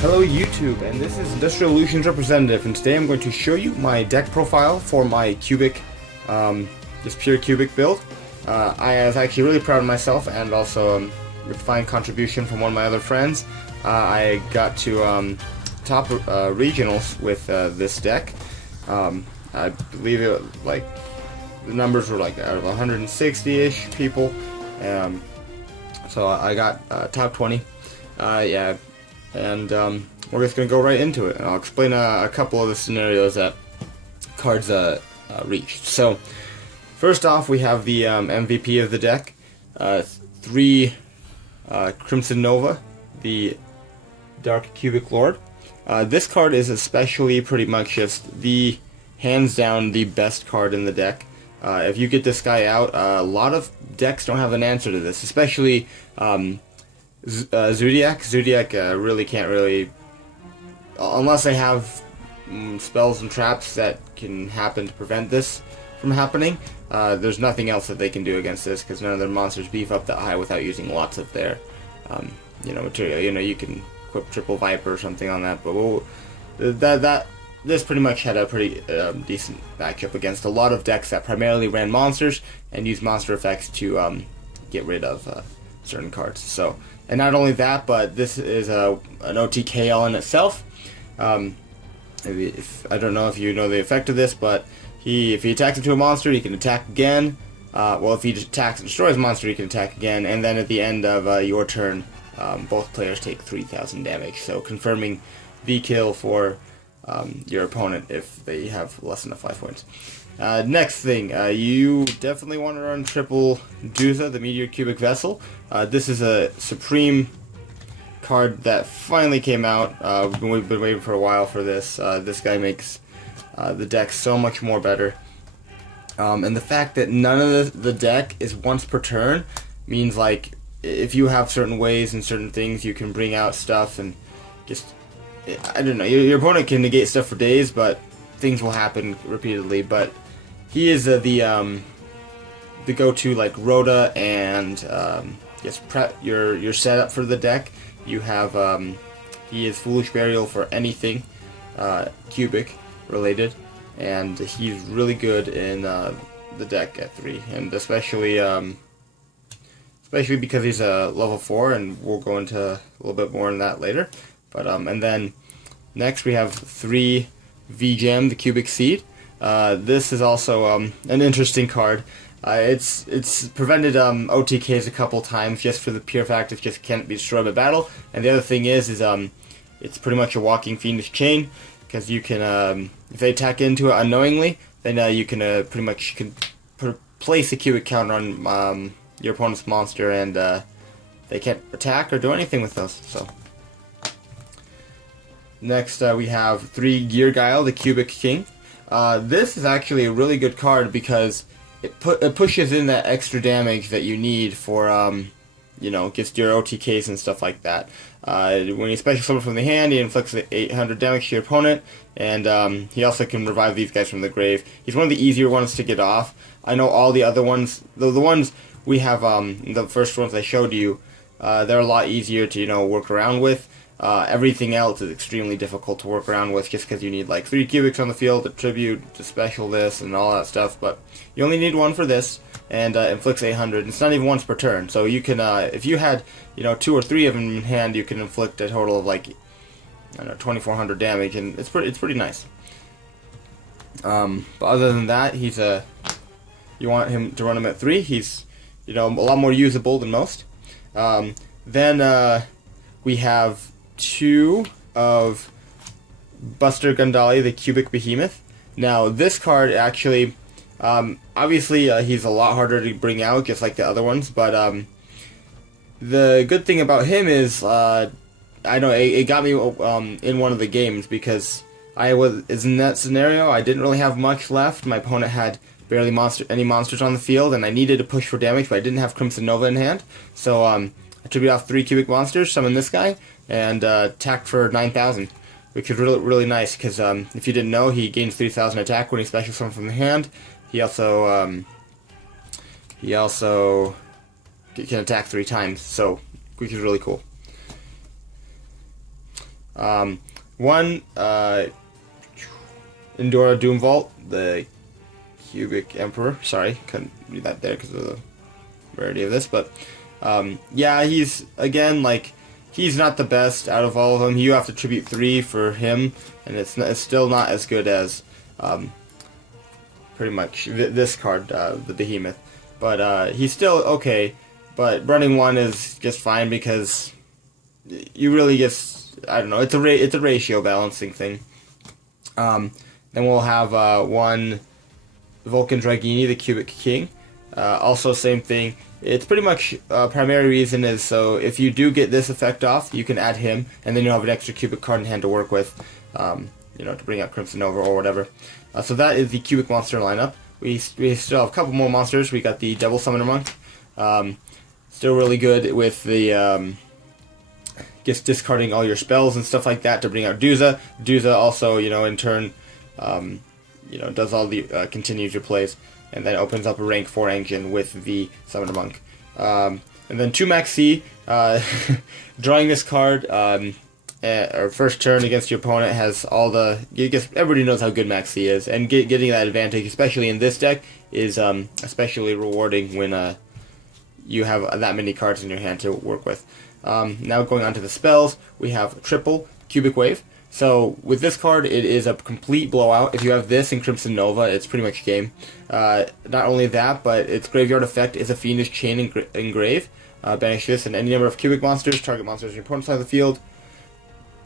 Hello YouTube, and this is Industrial Illusions representative, and today I'm going to show you my deck profile for my cubic, this pure cubic build. I was actually really proud of myself, and also with fine contribution from one of my other friends, I got to top regionals with this deck. I believe it like the numbers were like out of 160-ish people, so I got top 20. Yeah. And we're just going to go right into it, and I'll explain a couple of the scenarios that cards reached. So, first off, we have the MVP of the deck, 3 Crimson Nova, the Dark Cubic Lord. This card is especially pretty much just the, hands down, the best card in the deck. If you get this guy out, a lot of decks don't have an answer to this, especially Zodiac really can't unless they have spells and traps that can happen to prevent this from happening. There's nothing else that they can do against this, because none of their monsters beef up that high without using lots of their material. You can equip Triple Viper or something on that, but this pretty much had a pretty decent matchup against a lot of decks that primarily ran monsters and used monster effects to get rid of certain cards. So, and not only that, but this is an OTK all in itself. If I don't know if you know the effect of this, but if he attacks into a monster, he can attack again. Well, if he attacks and destroys a monster, he can attack again, and then at the end of your turn, both players take 3,000 damage. So confirming V kill for your opponent if they have less than 5 points. Next thing, you definitely want to run triple Duza, the Meteor Cubic Vessel. This is a supreme card that finally came out. We've been waiting for a while for this. This guy makes the deck so much more better. And the fact that none of the deck is once per turn means, like, if you have certain ways and certain things, you can bring out stuff and just, I don't know, your opponent can negate stuff for days, but things will happen repeatedly. But he is the go-to, like, Rhoda, and just prep your setup for the deck. You have he is Foolish Burial for anything cubic related, and he's really good in the deck at 3, and especially because he's a level 4, and we'll go into a little bit more on that later. But and then next we have 3 V-Gem, the Cubic Seed. This is also an interesting card. It's prevented OTKs a couple times just for the pure fact it just can't be destroyed by battle. And the other thing is it's pretty much a walking Fiendish Chain, because you can if they attack into it unknowingly, then you can pretty much place a cubic counter on your opponent's monster, and they can't attack or do anything with those. So. Next, we have 3 Gear Guile, the Cubic King. This is actually a really good card because it pushes in that extra damage that you need for, just your OTKs and stuff like that. When you special summon from the hand, he inflicts 800 damage to your opponent, and he also can revive these guys from the grave. He's one of the easier ones to get off. I know all the other ones, the ones we have, the first ones I showed you, they're a lot easier to, work around with. Everything else is extremely difficult to work around with, just because you need like 3 cubics on the field to tribute, to special this, and all that stuff. But you only need 1 for this, and inflicts 800. It's not even once per turn, so you can, if you had 2 or 3 of them in hand, you can inflict a total of like, I don't know, 2,400 damage, and it's pretty nice. But other than that, you want him to run him at 3. He's a lot more usable than most. Then we have 2 of Buster Gundali, the Cubic Behemoth. Now, this card actually, obviously he's a lot harder to bring out, just like the other ones, but the good thing about him is, I know it got me in one of the games, because in that scenario, I didn't really have much left. My opponent had barely any monsters on the field, and I needed to push for damage, but I didn't have Crimson Nova in hand, so I tribute off 3 cubic monsters, summon this guy, and attack for 9,000, which is really nice, because if you didn't know, he gains 3,000 attack when he special summons from the hand. He also can attack 3 times, so which is really cool. One, Endora Doom Vault, the Cubic Emperor. Sorry, couldn't read that there because of the rarity of this, but yeah, he's again like he's not the best out of all of them. You have to tribute 3 for him, and it's still not as good as pretty much this card, the Behemoth. But he's still okay. But running 1 is just fine because you really just, I don't know, it's a ratio balancing thing. Then we'll have 1 Vulcan Dragini, the Cubic King. Also same thing. It's pretty much primary reason is so if you do get this effect off, you can add him, and then you'll have an extra Cubic card in hand to work with, you know, to bring out Crimson Nova or whatever. So that is the Cubic monster lineup. We still have a couple more monsters. We got the Devil Summoner Monk. Still really good with the just discarding all your spells and stuff like that to bring out Duza. Duza also, you know, in turn, you know, does all the continues your plays, and then opens up a rank 4 engine with the Summoner Monk. And then 2 Max C, drawing this card, or first turn against your opponent has all the. I guess everybody knows how good Max C is, and getting that advantage, especially in this deck, is especially rewarding when you have that many cards in your hand to work with. Now going on to the spells, we have triple Cubic Wave. So with this card, it is a complete blowout. If you have this in Crimson Nova, it's pretty much game. Not only that, but its graveyard effect is a Fiendish Chain Engrave. Banish this and any number of Cubic monsters, target monsters on your opponent's side of the field.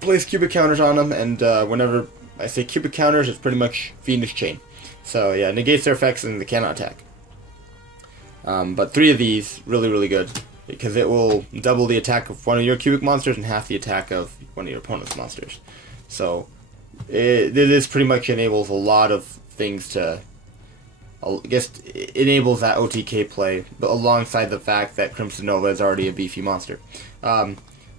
Place Cubic counters on them, and whenever I say Cubic counters, it's pretty much Fiendish Chain. So yeah, negates their effects and they cannot attack. But 3 of these, really, really good, because it will double the attack of one of your Cubic monsters and half the attack of one of your opponent's monsters. So this pretty much enables a lot of things to, I guess, enables that OTK play, but alongside the fact that Crimson Nova is already a beefy monster.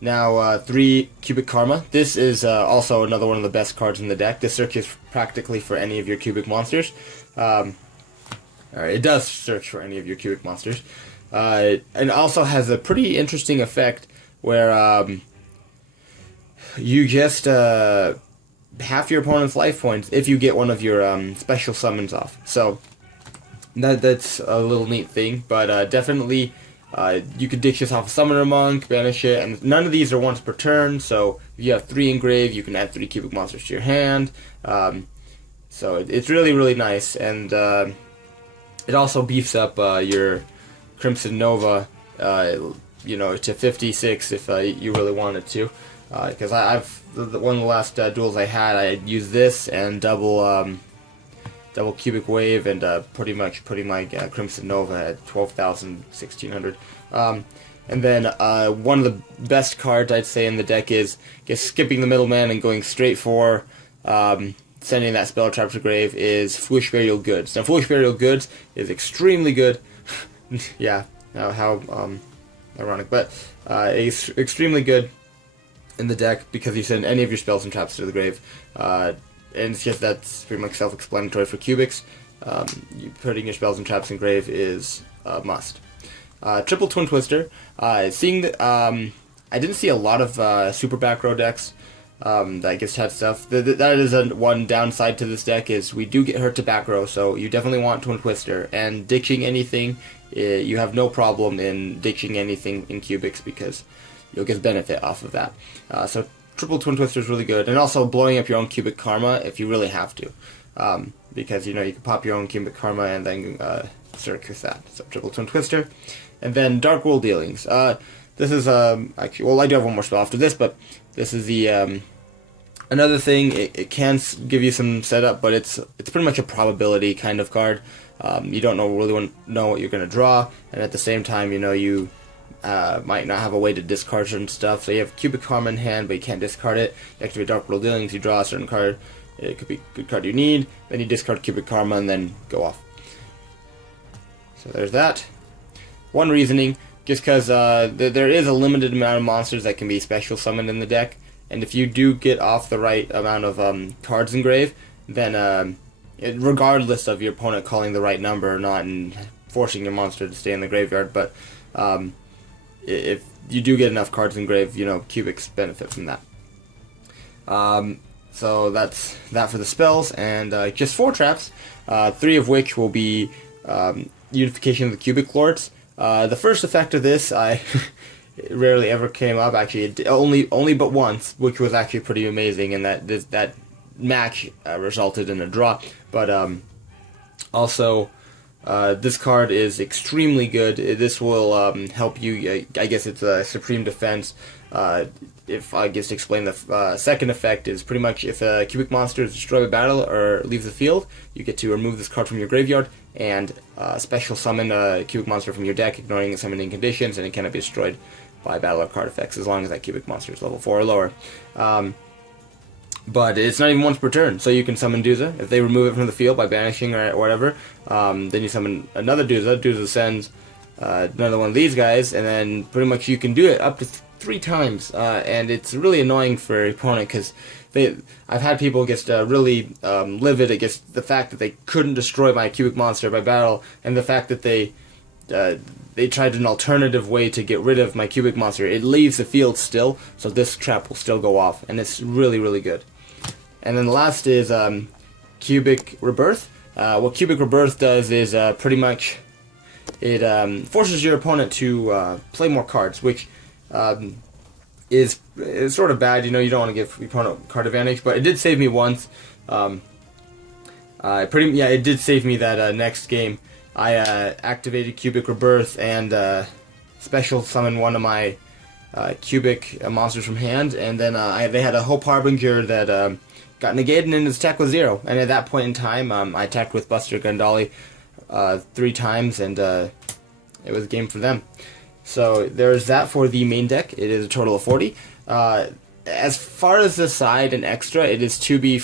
Now 3 Cubic Karma. This is also another one of the best cards in the deck. This searches practically for any of your Cubic monsters. It does search for any of your Cubic monsters. And also has a pretty interesting effect where you just half your opponent's life points if you get one of your special summons off. So that's a little neat thing, but definitely you could ditch this off a Summoner Monk, banish it, and none of these are once per turn, so if you have 3 engrave, you can add 3 Cubic monsters to your hand. So it's really, really nice, and it also beefs up your Crimson Nova, you know, to 56 if you really wanted to. Because one of the last duels I had, I used this and double Cubic Wave, and pretty much putting my Crimson Nova at 12,000, 1,600. And then one of the best cards I'd say in the deck is just skipping the middleman and going straight for sending that spell trap to grave is Foolish Burial Goods. Now Foolish Burial Goods is extremely good. Yeah, how ironic, but it's extremely good in the deck because you send any of your spells and traps to the grave. And it's just that's pretty much self-explanatory for Cubics. Putting your spells and traps in grave is a must. Triple Twin Twister. Seeing that I didn't see a lot of super back row decks that gets had stuff. That is one downside to this deck is we do get hurt to back row, so you definitely want Twin Twister. And ditching anything, you have no problem in ditching anything in Cubics because you'll get benefit off of that. So Triple Twin Twister is really good, and also blowing up your own Cubic Karma if you really have to, because you know you can pop your own Cubic Karma and then circ with that. So Triple Twin Twister, and then Dark World Dealings. This is actually, well, I do have one more spell after this, but this is the another thing. It can give you some setup, but it's pretty much a probability kind of card. You don't really know what you're going to draw, and at the same time, you know you might not have a way to discard certain stuff. So you have Cubic Karma in hand, but you can't discard it. You activate Dark World Dealings, you draw a certain card. It could be a good card you need. Then you discard Cubic Karma and then go off. So there's that. One reasoning, just because there is a limited amount of monsters that can be special summoned in the deck, and if you do get off the right amount of cards in grave, then regardless of your opponent calling the right number or not and forcing your monster to stay in the graveyard, but if you do get enough cards in grave, you know, Cubics benefit from that. So that's that for the spells, and just 4 traps, 3 of which will be Unification of the Cubic Lords. The first effect of this, I it rarely ever came up. Actually, only but once, which was actually pretty amazing, and that match resulted in a draw. But also, this card is extremely good. This will help you. I guess it's a Supreme Defense. If I guess to explain the second effect is pretty much if a cubic monster is destroyed by battle or leaves the field, you get to remove this card from your graveyard and special summon a cubic monster from your deck, ignoring the summoning conditions, and it cannot be destroyed by battle or card effects as long as that cubic monster is level 4 or lower. But it's not even once per turn, so you can summon Duza. If they remove it from the field by banishing or whatever, then you summon another Duza. Duza sends another one of these guys, and then pretty much you can do it up to 3 times, and it's really annoying for your opponent because I've had people get really livid against the fact that they couldn't destroy my cubic monster by battle, and the fact that they tried an alternative way to get rid of my cubic monster. It leaves the field still, so this trap will still go off, and it's really, really good. And then the last is Cubic Rebirth. What Cubic Rebirth does is pretty much it forces your opponent to play more cards, which is sort of bad. You know, you don't want to give your opponent card advantage, but it did save me once. It did save me that next game. I activated Cubic Rebirth and special summoned one of my cubic monsters from hand, and then they had a Hope Harbinger that got negated and his attack was 0. And at that point in time, I attacked with Buster Gundali 3 times, and it was a game for them. So there's that for the main deck. It is a total of 40. As far as the side and extra, it is to be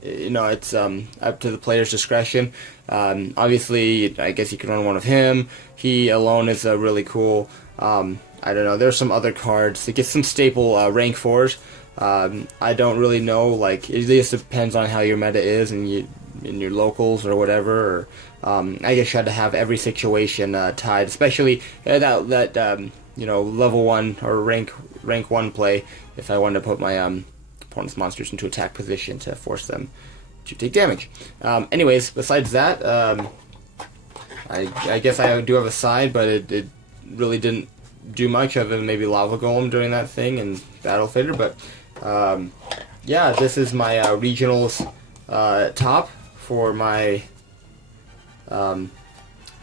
it's up to the player's discretion. Obviously, I guess you can run one of him. He alone is really cool. I don't know. There's some other cards to get some staple rank 4s. I don't really know. Like, it just depends on how your meta is and in your locals or whatever. Or, I guess you had to have every situation tied, especially that level 1 or rank 1 play. If I wanted to put my opponent's monsters into attack position to force them to take damage. Anyways, besides that, I guess I do have a side, but it really didn't do much other than maybe Lava Golem during that thing and Battle Fader. But yeah, this is my regionals top for my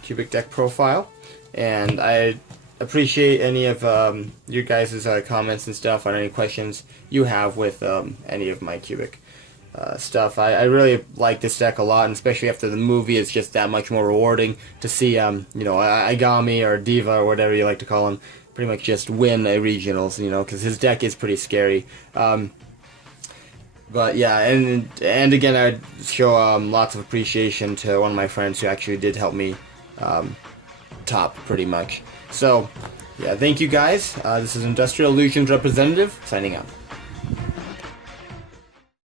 cubic deck profile, and I appreciate any of your guys' comments and stuff on any questions you have with any of my cubic stuff. I really like this deck a lot, and especially after the movie, it's just that much more rewarding to see Aigami or Diva or whatever you like to call him pretty much just win a regionals, because his deck is pretty scary. But yeah, and again, I'd show lots of appreciation to one of my friends who actually did help me top pretty much. So yeah, thank you guys. This is Industrial Illusions representative signing out.